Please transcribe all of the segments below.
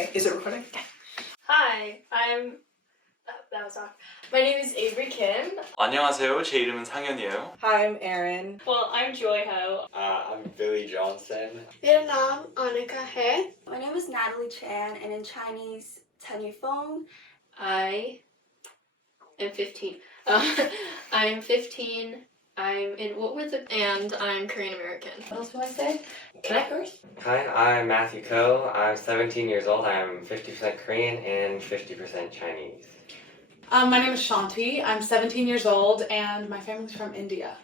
Okay, is it recording? Hi, that was off. My name is Avery Kim. 안녕하세요. 제 이름은 상현이에요. Hi, I'm Erin. Well, I'm Joy Ho. I'm Billy Johnson. मेरा नाम अनिका है. My name is Natalie Chan, and in Chinese, Tan Yufeng. I am 15. I'm 15. And I'm Korean American. What else do I say? Can I first? Hi, I'm Matthew Ko. I'm 17 years old. I'm 50% Korean and 50% Chinese. My name is Shanti. I'm 17 years old and my family's from India.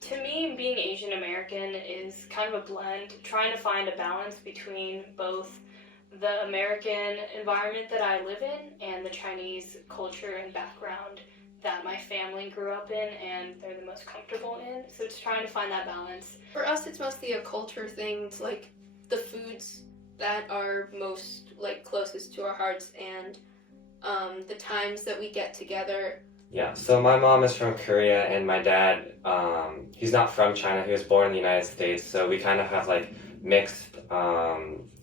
To me, being Asian American is kind of a blend, trying to find a balance between both the American environment that I live in and the Chinese culture and background that my family grew up in and they're the most comfortable in. So it's trying to find that balance. For us, it's mostly a culture thing, like the foods that are most closest to our hearts and the times that we get together. Yeah, so my mom is from Korea and my dad, he's not from China. He was born in the United States, so we kind of have mixed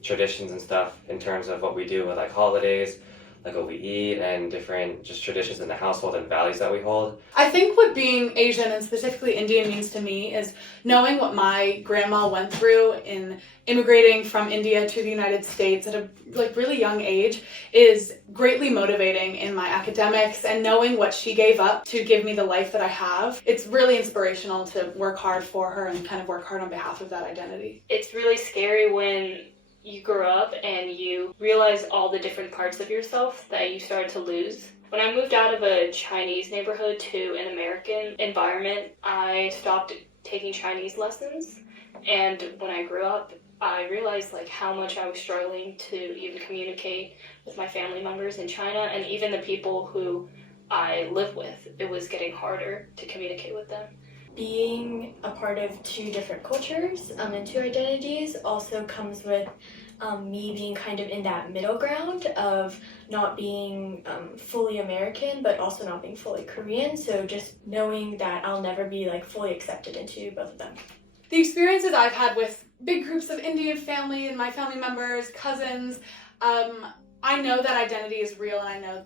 traditions and stuff in terms of what we do with holidays, what we eat, and different just traditions in the household and values that we hold. I think what being Asian and specifically Indian means to me is knowing what my grandma went through in immigrating from India to the United States at a really young age is greatly motivating in my academics, and knowing what she gave up to give me the life that I have. It's really inspirational to work hard for her and kind of work hard on behalf of that identity. It's really scary when you grow up and you realize all the different parts of yourself that you started to lose. When I moved out of a Chinese neighborhood to an American environment, I stopped taking Chinese lessons. And when I grew up, I realized how much I was struggling to even communicate with my family members in China, and even the people who I live with. It was getting harder to communicate with them. Being a part of two different cultures and two identities also comes with me being kind of in that middle ground of not being fully American but also not being fully Korean, so just knowing that I'll never be fully accepted into both of them. The experiences I've had with big groups of Indian family and my family members, cousins, I know that identity is real, and I know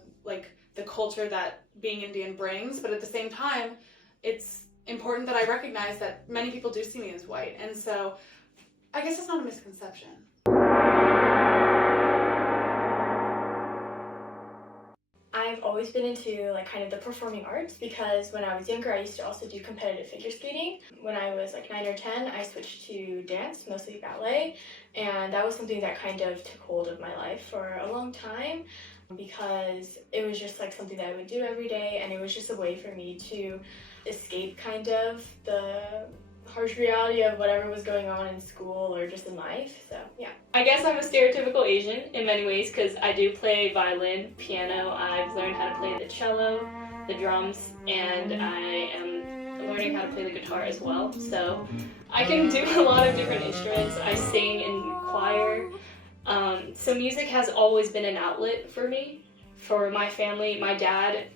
the culture that being Indian brings, but at the same time, it's important that I recognize that many people do see me as white, and so I guess it's not a misconception. I've always been into kind of the performing arts because when I was younger I used to also do competitive figure skating. When I was 9 or 10 I switched to dance, mostly ballet, and that was something that kind of took hold of my life for a long time because it was just something that I would do every day, and it was just a way for me to escape kind of the harsh reality of whatever was going on in school or just in life. So yeah, I guess I'm a stereotypical Asian in many ways because I do play violin, piano. I've learned how to play the cello, the drums, and I am learning how to play the guitar as well. So I can do a lot of different instruments. I sing in choir. So music has always been an outlet for me. For my family, my dad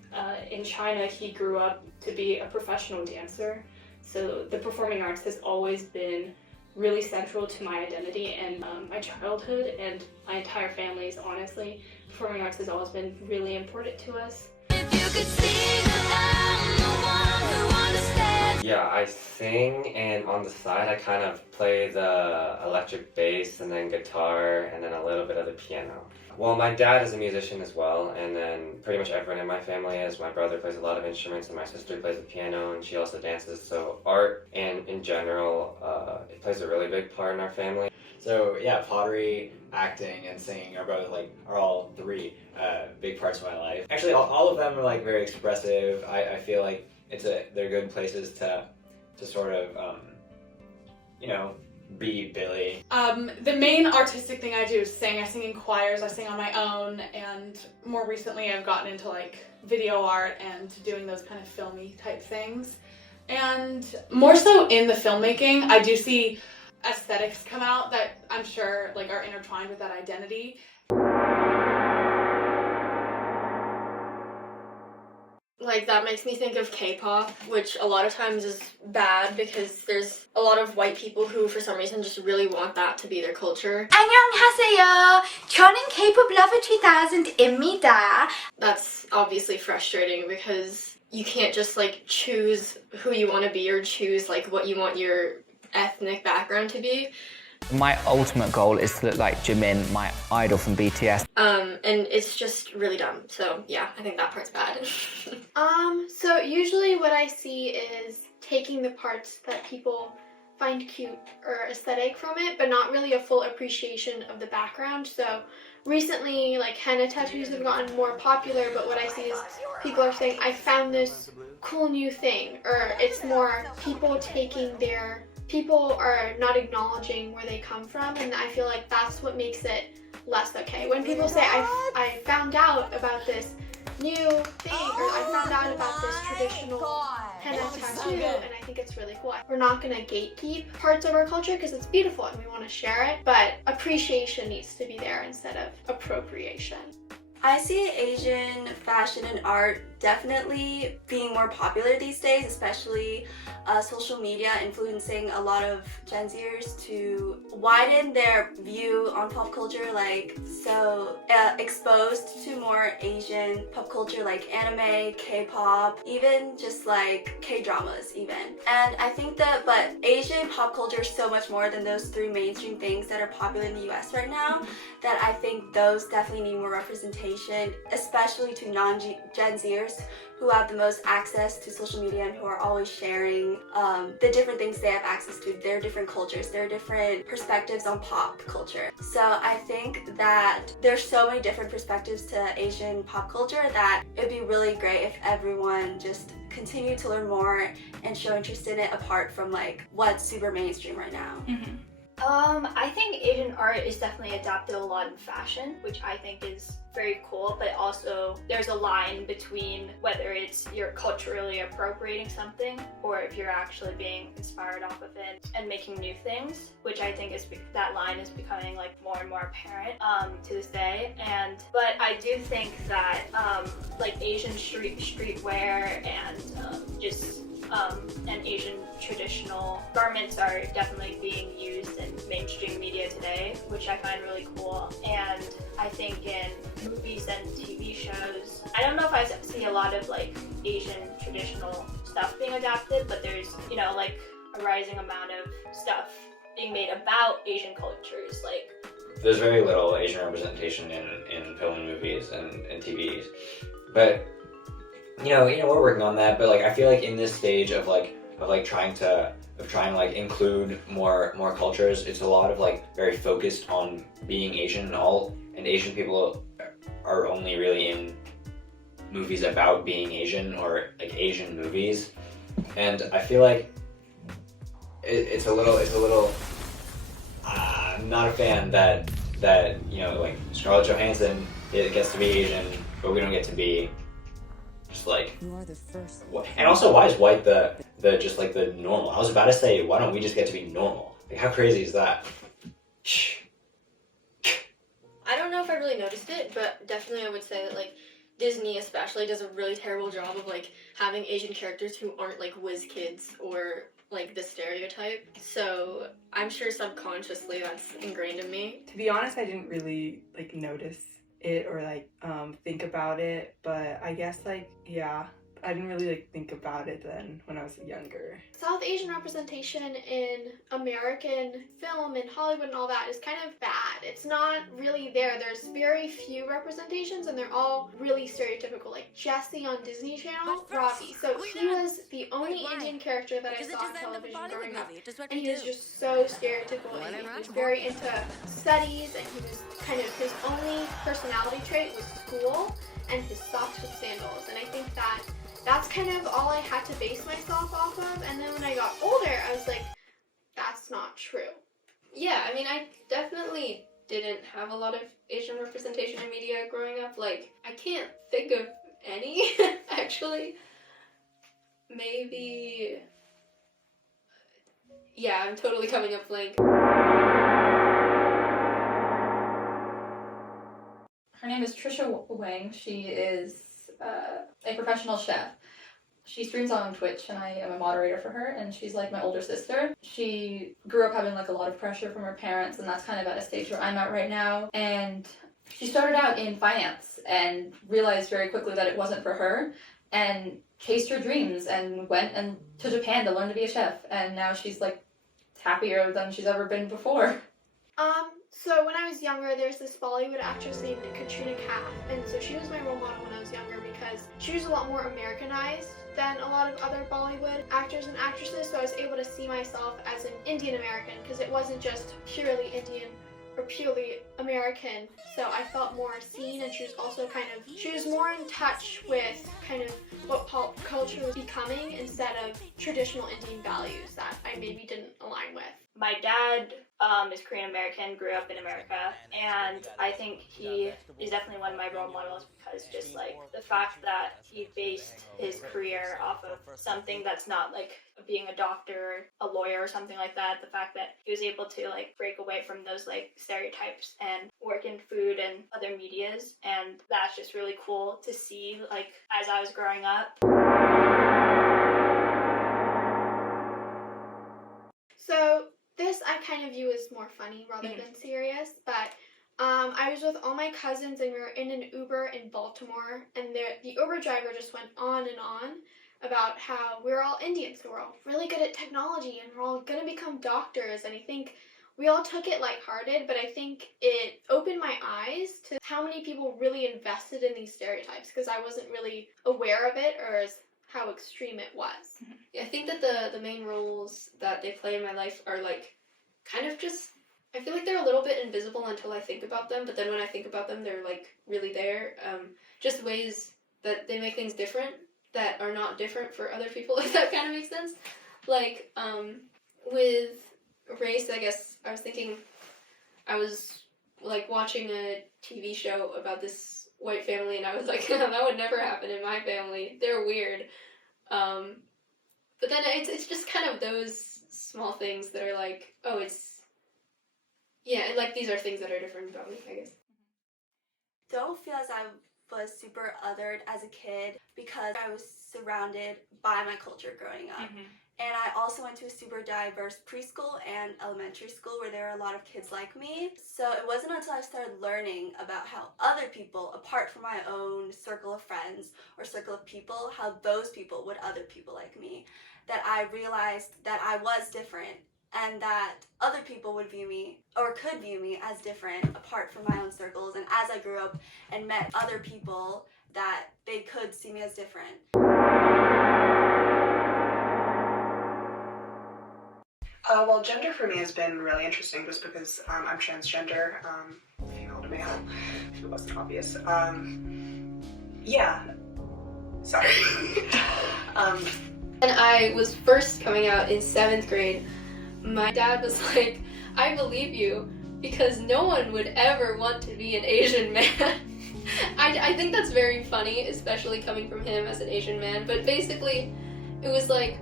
in China, he grew up to be a professional dancer. So the performing arts has always been really central to my identity and my childhood, and my entire family is honestly. Performing arts has always been really important to us. Yeah, I sing, and on the side I kind of play the electric bass and then guitar and then a little bit of the piano. Well, my dad is a musician as well, and then pretty much everyone in my family is. My brother plays a lot of instruments, and my sister plays the piano, and she also dances. So art, and in general, it plays a really big part in our family. So yeah, pottery, acting, and singing are both are all three big parts of my life. Actually, all of them are very expressive. I feel they're good places to sort of be Billy. The main artistic thing I do is sing. I sing in choirs, I sing on my own, and more recently I've gotten into video art and doing those kind of filmy type things. And more so in the filmmaking, I do see aesthetics come out that I'm sure are intertwined with that identity. Like, that makes me think of K-pop, which a lot of times is bad because there's a lot of white people who, for some reason, just really want that to be their culture. 안녕하세요. 저는 K-pop lover 2000입니다. That's obviously frustrating because you can't just, like, choose who you want to be or choose, like, what you want your ethnic background to be. My ultimate goal is to look like Jimin, my idol from BTS. And it's just really dumb. So yeah, I think that part's bad. So usually what I see is taking the parts that people find cute or aesthetic from it, but not really a full appreciation of the background. So recently, like, henna tattoos have gotten more popular, but what I see is people are saying, I found this cool new thing, or it's more people are not acknowledging where they come from, and I feel like that's what makes it less okay. When people say, I found out about this new thing, or I found out about this traditional henna tattoo, and I think it's really cool. We're not going to gatekeep parts of our culture because it's beautiful and we want to share it, but appreciation needs to be there instead of appropriation. I see Asian fashion and art definitely being more popular these days, especially social media influencing a lot of Gen Zers to widen their view on pop culture, like exposed to more Asian pop culture like anime, K-pop, even just like K-dramas even. And I think that, but Asian pop culture is so much more than those three mainstream things that are popular in the US right now, that I think those definitely need more representation, especially to non-Gen Zers who have the most access to social media and who are always sharing the different things they have access to, their different cultures, their different perspectives on pop culture. So I think that there's so many different perspectives to Asian pop culture that it'd be really great if everyone just continued to learn more and show interest in it apart from like what's super mainstream right now. I think Asian art is definitely adapted a lot in fashion, which I think is very cool, but also there's a line between whether it's you're culturally appropriating something or if you're actually being inspired off of it and making new things, which I think is that line is becoming like more and more apparent to this day. But I do think that like Asian streetwear and and Asian traditional garments are definitely being used in mainstream media today, which I find really cool. And I think in movies and TV shows, I don't know if I see a lot of like Asian traditional stuff being adapted, but there's, you know, like a rising amount of stuff being made about Asian cultures. Like, there's very little Asian representation in film and movies and TVs, but you know, we're working on that. But like, I feel like in this stage of trying to like include more cultures, it's a lot of like very focused on being Asian, and Asian people are only really in movies about being Asian or like Asian movies, and I feel like it's a little I'm not a fan that you know, like Scarlett Johansson, it gets to be Asian, but we don't get to be just like, you are the first. And also, why is white the just like the normal? I was about to say, why don't we just get to be normal? Like, how crazy is that? I don't know if I really noticed it, but definitely I would say that like Disney especially does a really terrible job of like having Asian characters who aren't like whiz kids or like the stereotype. So I'm sure subconsciously that's ingrained in me. To be honest, I didn't really like notice it or like think about it, but I guess like, yeah, I didn't really like think about it then when I was younger. South Asian representation in American film and Hollywood and all that is kind of bad. It's not really there. There's very few representations and they're all really stereotypical. Like Jesse on Disney Channel, Ravi. So he was the only Indian character that I saw on television growing up. And he was just so stereotypical, and he was very into studies, and he was kind of, his only personality trait was school and his socks with sandals. And I think that's kind of all I had to base myself off of. And then when I got older, I was like, that's not true. Yeah, I mean, I definitely didn't have a lot of Asian representation in media growing up. Like, I can't think of any, actually. Maybe... Yeah, I'm totally coming up blank. Her name is Trisha Wang. She is a professional chef. She streams on Twitch and I am a moderator for her, and she's like my older sister. She grew up having like a lot of pressure from her parents, and that's kind of at a stage where I'm at right now. And she started out in finance and realized very quickly that it wasn't for her, and chased her dreams and went to Japan to learn to be a chef, and now she's like happier than she's ever been before. So when I was younger, there's this Bollywood actress named Katrina Kaif, and so she was my role model when I was younger because she was a lot more Americanized than a lot of other Bollywood actors and actresses, so I was able to see myself as an Indian American because it wasn't just purely Indian or purely American, so I felt more seen, and she was more in touch with kind of what pop culture was becoming instead of traditional Indian values that I maybe didn't align with. My dad is Korean American, grew up in America, and I think he is definitely one of my role models because just like the fact that he based his career off of something that's not like being a doctor, a lawyer or something like that, the fact that he was able to like break away from those like stereotypes and work in food and other medias, and that's just really cool to see like as I was growing up. So this I kind of view as more funny rather than serious, but I was with all my cousins and we were in an Uber in Baltimore, and the Uber driver just went on and on about how we're all Indians, so we're all really good at technology and we're all going to become doctors, and I think we all took it lighthearted, but I think it opened my eyes to how many people really invested in these stereotypes because I wasn't really aware of it or as how extreme it was. I think that the main roles that they play in my life are like kind of just, I feel like they're a little bit invisible until I think about them, but then when I think about them, they're like really there. Just ways that they make things different that are not different for other people, if that kind of makes sense. Like, with race, I guess I was thinking, I was like watching a TV show about this white family, and I was like, that would never happen in my family. They're weird. But then it's just kind of those small things that are like, oh, like these are things that are different about me, I guess. Don't feel as I was super othered as a kid because I was surrounded by my culture growing up. And I also went to a super diverse preschool and elementary school where there were a lot of kids like me. So it wasn't until I started learning about how other people, apart from my own circle of friends or circle of people, how those people would other people like me, that I realized that I was different and that other people would view me or could view me as different apart from my own circles. And as I grew up and met other people, that they could see me as different. Well, gender for me has been really interesting just because I'm transgender, female to male, if it wasn't obvious. Yeah. Sorry. When I was first coming out in 7th grade, my dad was like, I believe you, because no one would ever want to be an Asian man. I think that's very funny, especially coming from him as an Asian man, but basically, it was like,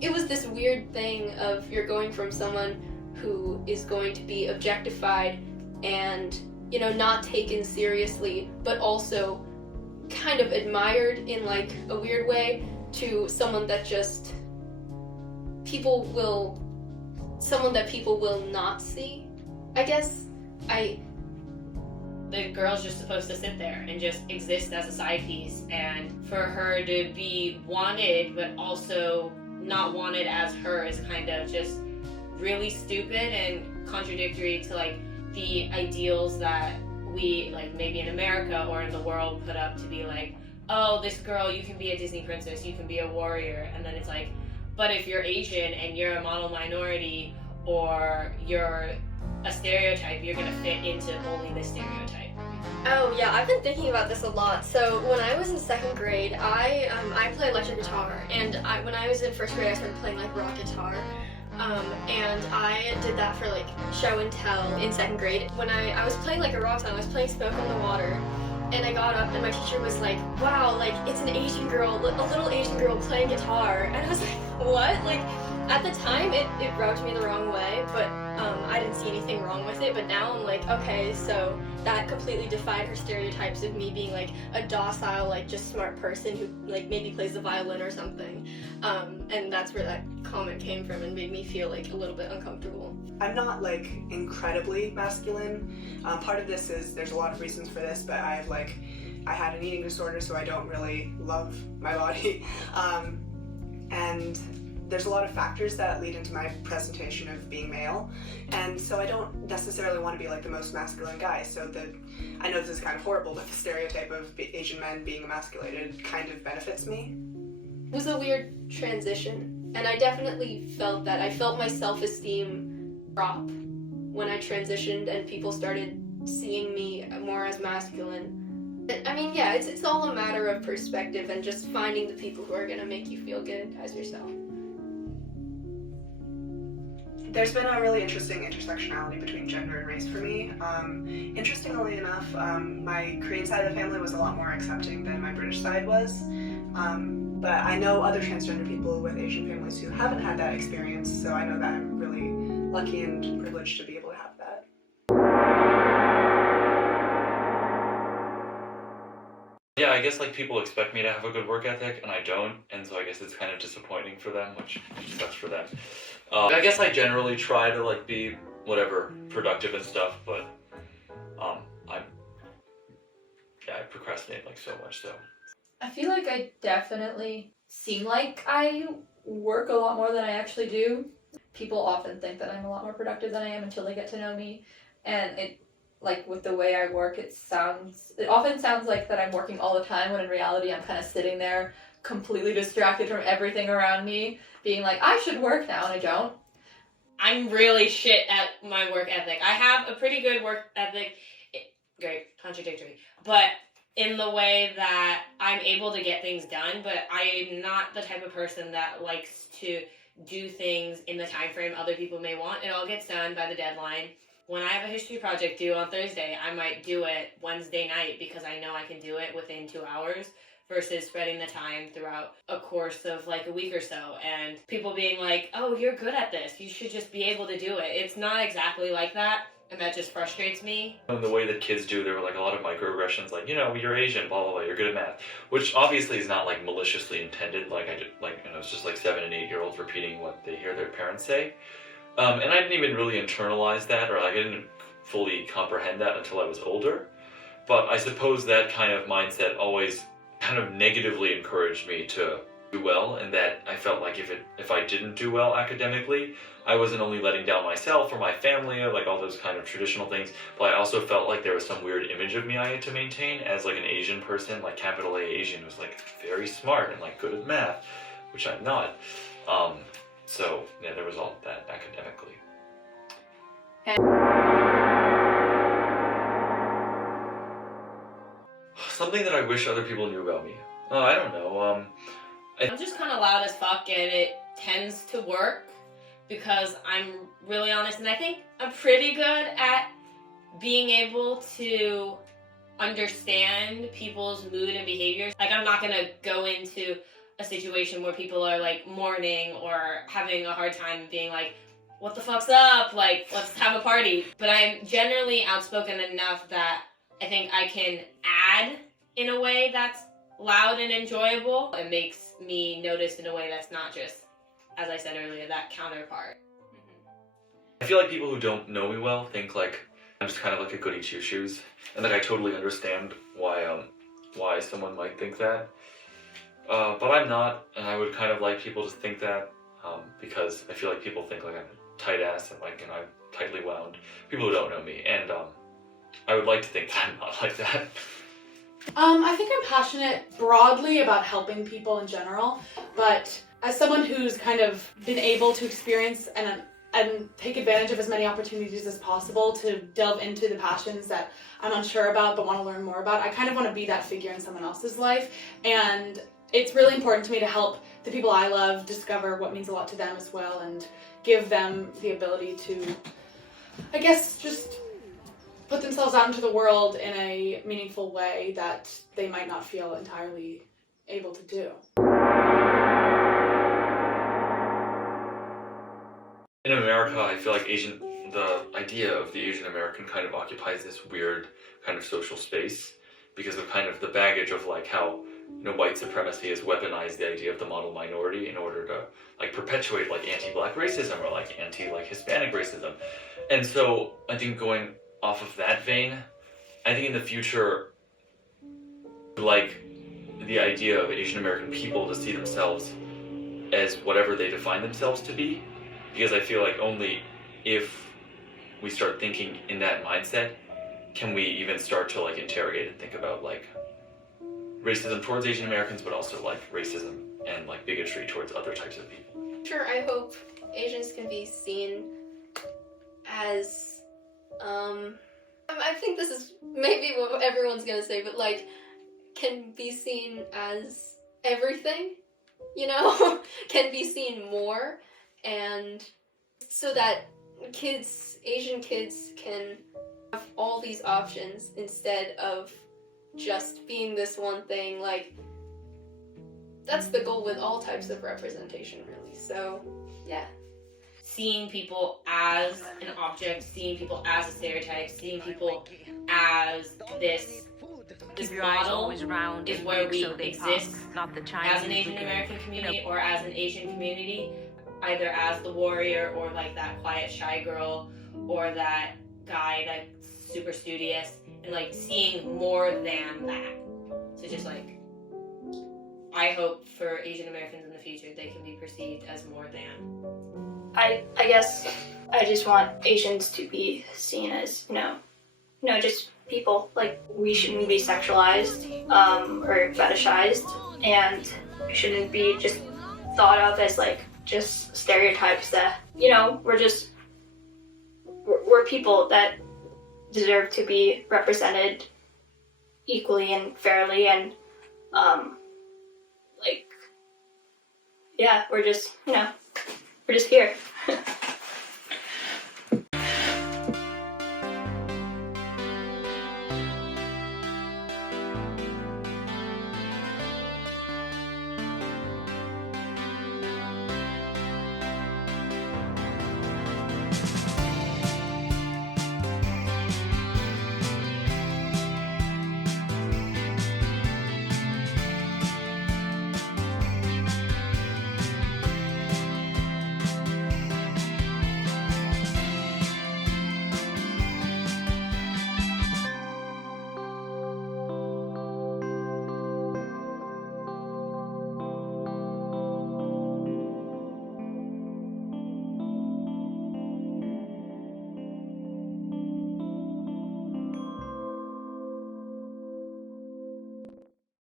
it was this weird thing of you're going from someone who is going to be objectified and, you know, not taken seriously, but also kind of admired in like a weird way, to someone that just someone that people will not see. I guess the girl's just supposed to sit there and just exist as a side piece, and for her to be wanted but also not wanted as her is kind of just really stupid and contradictory to like the ideals that we, like maybe in America or in the world, put up to be like, oh, this girl, you can be a Disney princess, you can be a warrior, and then it's like, but if you're Asian and you're a model minority or you're a stereotype, you're gonna fit into only this stereotype. Oh yeah, I've been thinking about this a lot. So when I was in 2nd grade, I played electric guitar, and when I was in 1st grade, I started playing like rock guitar. And I did that for like show and tell in 2nd grade. When I was playing like a rock song, I was playing Smoke on the Water, and I got up and my teacher was like, wow, like it's an Asian girl, a little Asian girl playing guitar. And I was like, what? Like at the time it rubbed me the wrong way, but I didn't see anything wrong with it, but now I'm like, okay, so that completely defied her stereotypes of me being like a docile, like just smart person who like maybe plays the violin or something. And that's where that comment came from and made me feel like a little bit uncomfortable. I'm not like incredibly masculine. Part of this is there's a lot of reasons for this, but I had an eating disorder, so I don't really love my body. And there's a lot of factors that lead into my presentation of being male, and so I don't necessarily want to be like the most masculine guy. So I know this is kind of horrible, but the stereotype of Asian men being emasculated kind of benefits me. It was a weird transition, and I definitely felt that. I felt my self-esteem drop when I transitioned and people started seeing me more as masculine. I mean, yeah, it's all a matter of perspective and just finding the people who are going to make you feel good as yourself. There's been a really interesting intersectionality between gender and race for me. Interestingly enough, my Korean side of the family was a lot more accepting than my British side was. But I know other transgender people with Asian families who haven't had that experience, so I know that I'm really lucky and privileged to be able to have that. Yeah, I guess like people expect me to have a good work ethic and I don't, and so I guess it's kind of disappointing for them, which sucks for them. I guess I generally try to like be whatever productive and stuff, but I procrastinate like so much. So I feel like I definitely seem like I work a lot more than I actually do. People often think that I'm a lot more productive than I am until they get to know me, and it, like with the way I work, it often sounds like that I'm working all the time, when in reality I'm kind of sitting there completely distracted from everything around me, being like, I should work now, and I don't. I'm really shit at my work ethic. I have a pretty good work ethic. Great, contradictory. But in the way that I'm able to get things done, but I'm not the type of person that likes to do things in the time frame other people may want. It all gets done by the deadline. When I have a history project due on Thursday, I might do it Wednesday night because I know I can do it within 2 hours, versus spreading the time throughout a course of like a week or so, and people being like, oh, you're good at this, you should just be able to do it. It's not exactly like that, and that just frustrates me. and the way that kids do, there were like a lot of microaggressions, like, you know, you're Asian, blah blah blah, you're good at math, which obviously is not like maliciously intended. Like it's just like 7 and 8 year olds repeating what they hear their parents say. And I didn't even really internalize that, or like I didn't fully comprehend that until I was older. But I suppose that kind of mindset always kind of negatively encouraged me to do well, and that I felt like if I didn't do well academically, I wasn't only letting down myself or my family, or like all those kind of traditional things, but I also felt like there was some weird image of me I had to maintain as like an Asian person, like capital A Asian, who's like very smart and like good at math, which I'm not. So yeah, there was all that academically. Something that I wish other people knew about me. I don't know. I'm just kind of loud as fuck, and it tends to work because I'm really honest, and I think I'm pretty good at being able to understand people's mood and behaviors. Like, I'm not gonna go into a situation where people are like mourning or having a hard time being like, what the fuck's up? Like, let's have a party. But I'm generally outspoken enough that I think I can add in a way that's loud and enjoyable. It makes me noticed in a way that's not just, as I said earlier, that counterpart. I feel like people who don't know me well think like I'm just kind of like a goody two shoes, and like I totally understand why someone might think that. But I'm not, and I would kind of like people to think that, because I feel like people think like I'm a tight ass and like, I'm tightly wound. People who don't know me, and I would like to think that I'm not like that. I think I'm passionate broadly about helping people in general, but as someone who's kind of been able to experience and take advantage of as many opportunities as possible to delve into the passions that I'm unsure about but want to learn more about, I kind of want to be that figure in someone else's life, and it's really important to me to help the people I love discover what means a lot to them as well, and give them the ability to, I guess, just put themselves out into the world in a meaningful way that they might not feel entirely able to do. In America, I feel like Asian the idea of the Asian American kind of occupies this weird kind of social space because of kind of the baggage of like how, you know, white supremacy has weaponized the idea of the model minority in order to like perpetuate like anti-black racism or like anti-like Hispanic racism. And so I think going off of that vein, I think in the future, like the idea of Asian American people to see themselves as whatever they define themselves to be, because I feel like only if we start thinking in that mindset can we even start to like interrogate and think about like racism towards Asian Americans, but also like racism and like bigotry towards other types of people. Sure, I hope Asians can be seen as, I think this is maybe what everyone's gonna say, but like, can be seen as everything, you know? Can be seen more, and so that Asian kids can have all these options instead of just being this one thing. Like, that's the goal with all types of representation, really. So, yeah. Seeing people as an object, seeing people as a stereotype, seeing people as this model is where we exist as an Asian American community or as an Asian community, either as the warrior or like that quiet shy girl or that guy that's super studious, and like seeing more than that. So just like, I hope for Asian Americans in the future they can be perceived as more than. I guess I just want Asians to be seen as, you know, just people. Like, we shouldn't be sexualized or fetishized, and we shouldn't be just thought of as like just stereotypes that, you know, we're people that deserve to be represented equally and fairly, and like, yeah, we're just here.